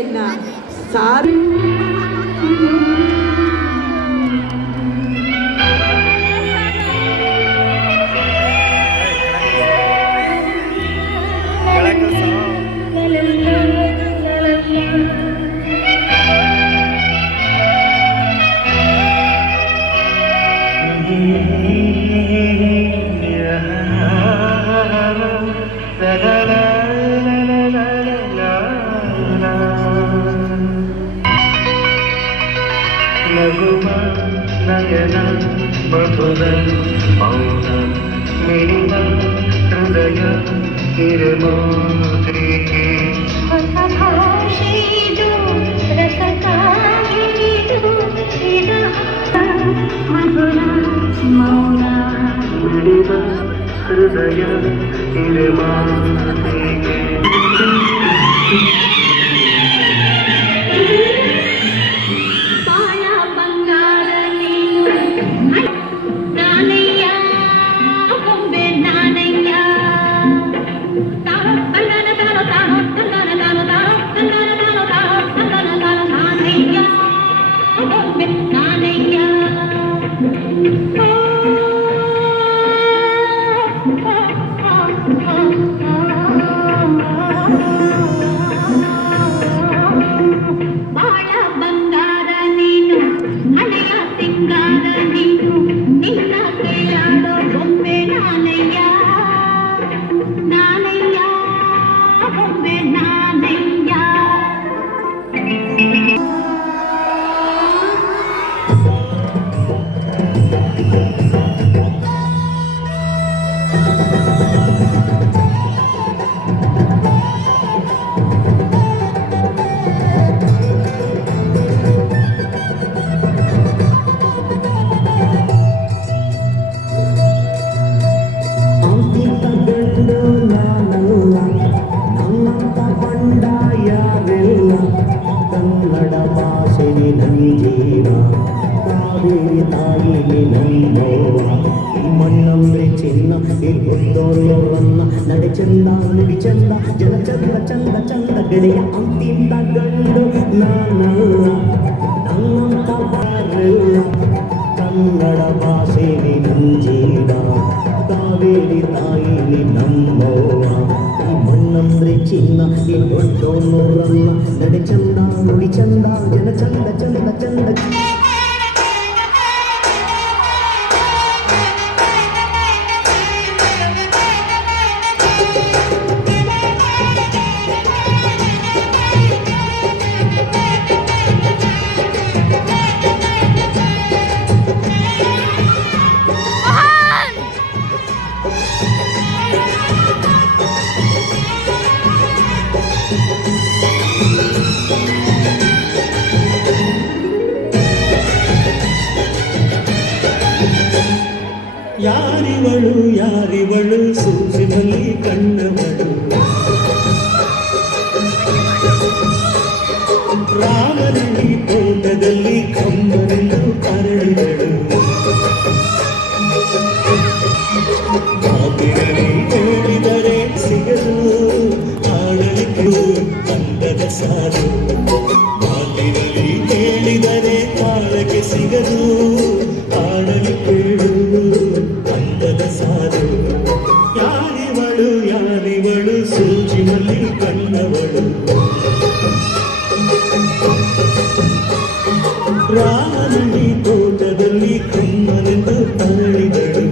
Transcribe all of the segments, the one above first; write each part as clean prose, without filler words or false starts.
ಸೇವೆಯನ್ನ ಸಾರಿ ನಯನ ಮಧುರ ಮೌನ ಮಿಡಿದ ಹೃದಯ ಹಿರಮಾತ್ರಿಕೆ ಹೊಸ ಭಾಷೆದು ರಸಕಾಗಿದು ಇದ ಮಧುರ ಮೌನ ಮಿಡಿದ ಹೃದಯ ಹಿರಮಾತ್ರಿಕೆ ಕನ್ನಡ ಭಾಷೆಗೆ ನನ್ನ ಜೀವ ಕಾವೇರಿ ತಾಯಿಗೆ ನಂಬೋವ ಮಣ್ಣಂದ್ರೆ ಚಿನ್ನ ಈ ಗೊತ್ತೋರ್ಯೋರನ್ನ ನಡೆ ಚಂದ ನುಡಿ ಚಂದ ಜನ ಚಂದ ಚಂದ ಚಂದ ಗೆಳೆಯ ಅಂತಿಂದ ಗಂಡು ನಾನಲ್ಲ ನನ್ನಂತ ಬಾರಲ್ಲ ಕನ್ನಡ ಭಾಷೆಗೆ ನನ್ನ ಜೀವ ಕಾವೇರಿ ತಾಯಿಗೆ ನಂಬೋವ ಮಣ್ಣಂದ್ರೆ ಚಿನ್ನ ಈ ದೊಡ್ಡೋರನ್ನ ನಡೆ ಚಂದ ನುಡಿ ಚಂದ ಜನ ಚಂದ ಚಂದ ಚಂದ ಯಾರಿವಳು ಯಾರಿವಳು ಸೂಜಿನಲ್ಲಿ ಕಣ್ಣವಳು ರಾಮನಲ್ಲಿ ತೋಟದಲ್ಲಿ ಕಂಬರೆಂದು ಕರಳಿದಳು ಮಾತಿನಲ್ಲಿ ಹೇಳಿದರೆ ಸಿಗಲು ಆಡಲಿಕ್ಕೆ ಅಂದದ ಸಾಲು ಮಾತಿನಲ್ಲಿ ಹೇಳಿದರೆ ತಾಳಕ್ಕೆ ಸಿಗದು ಆಡಲಿಕ್ಕೆ ಸಾರು ಯಾರಿವಳು ಯಾರಿವಳು ಸೂಜಿನಲ್ಲಿ ಕಣ್ಣವಳು ರಾಮನಲ್ಲಿ ತೋಟದಲ್ಲಿ ಕಮ್ಮನೆಂದು ತರಳಿದಳು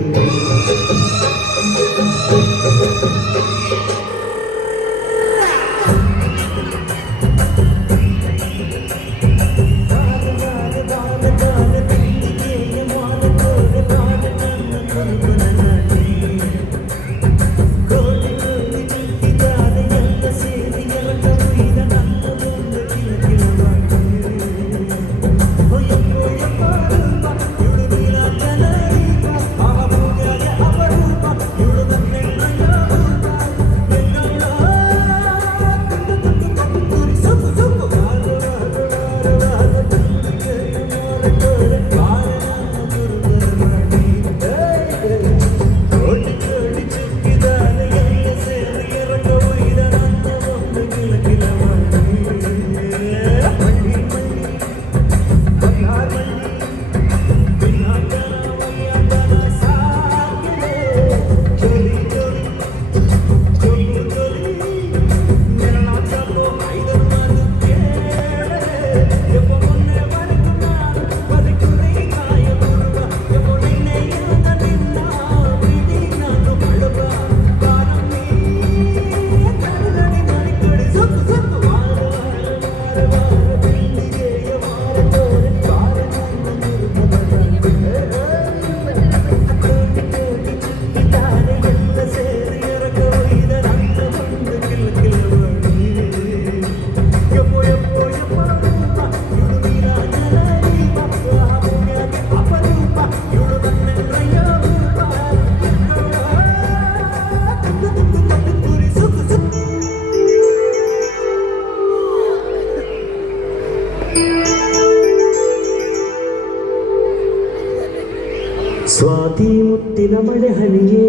Oh, ಸ್ವಾತಿ ಮುತ್ತಿನ ಮಳೆ ಹನಿಯೇ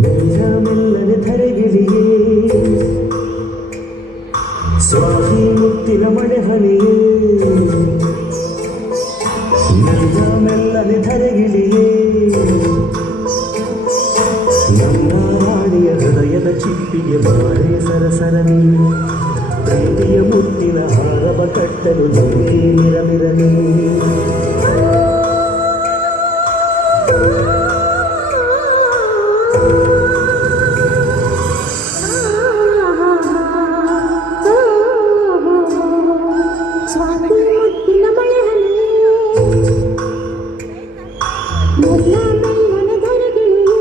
ಮೆಲ್ಲ ಮೆಲ್ಲನೆ ಧರೆಗಿಳಿಯೇ ಸ್ವಾತಿ ಮುತ್ತಿನ ಮಳೆ ಹನಿಯೇ ಮೆಲ್ಲ ಮೆಲ್ಲನೆ ಧರೆಗಿಳಿಯೇ ನನ್ನ ರಾಣಿಯ ಹೃದಯದ ಚಿಪ್ಪಿಗೆ ಬಾರೆ ಸರಸರನಿ ಪ್ರೀತಿಯ ಮುತ್ತಿನ ಹಾರವ ಕಟ್ಟಲು ಜೊತೆ ಮಿರಮಿರಲಿ ಸ್ವಾತಿ ಮುತ್ತಿನ ಮಳೆ ಹನಿಯೇ ಮೆಲ್ಲ ಮೆಲ್ಲನೆ ಧರೆಗಿಳಿಯೇ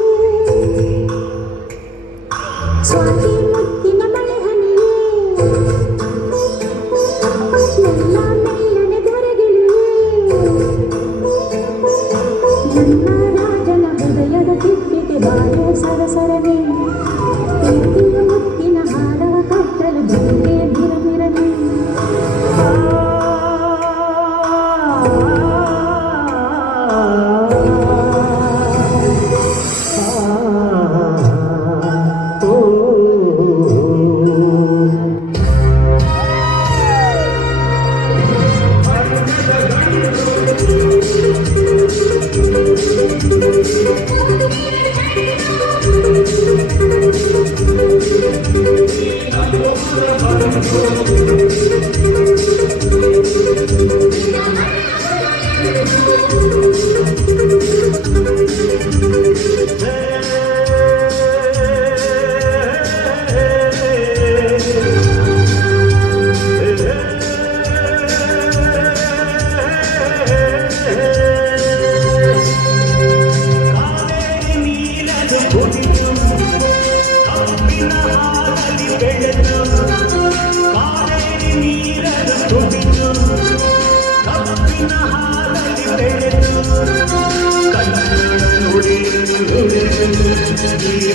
ಸ್ವಾತಿ ಮುತ್ತಿನ ಮಳೆ ಹನಿಯೇ ಮೆಲ್ಲ ಮೆಲ್ಲನೆ ಧರೆಗಿಳಿಯೇ ನನ್ನ ರಾಜನ ಹೃದಯದ ಕಿಕ್ಕಿಗೆ ಬಾಳೆ ಸರಸರನೆ ಪ್ರೀತಿಯ ಮುತ್ತಿನ ಹಾರವ ಕಟ್ಟಲು ಜೊತೆ ಬಿರಬಿರನೆ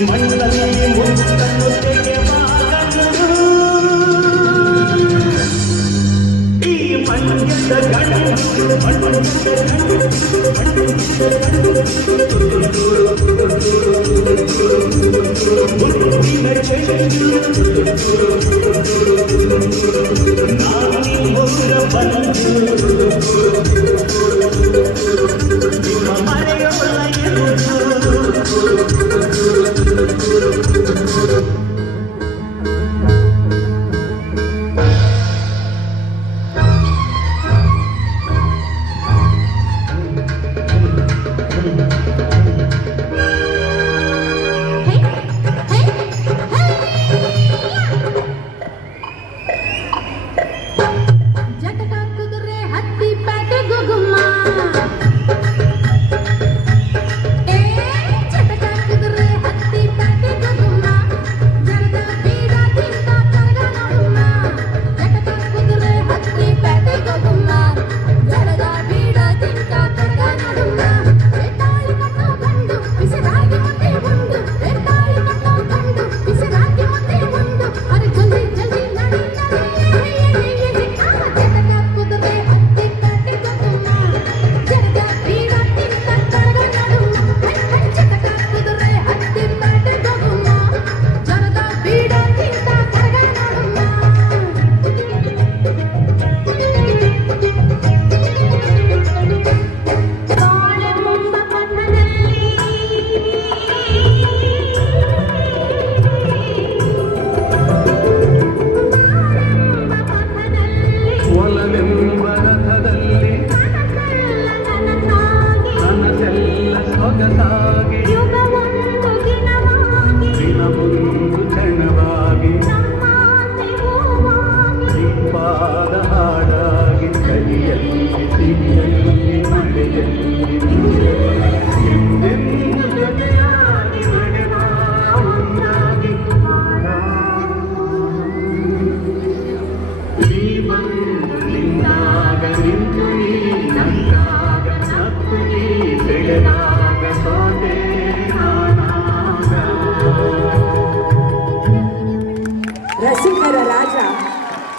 ಮಣ್ಣಲ್ಲಿ ಮುತ್ತನ್ನು ತೆಗೆವಾಗನು ಈ ಮಂಡ್ಯದ ಗಂಡು ಮುತ್ತಿನ ಚೆಂಡು ನಾನಿಮ್ಮೂರ ಬಂದು ನಿಮ್ಮ ಮನೆಯೊಳ ಎದುರು ಜಟಕ ಕುದುರೆ ಹತ್ತಿ ಪ್ಯಾಟೆ ಗುಗುಮ್ಮ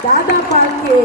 ದಾದಾ ಪಾಲ್ಕೆ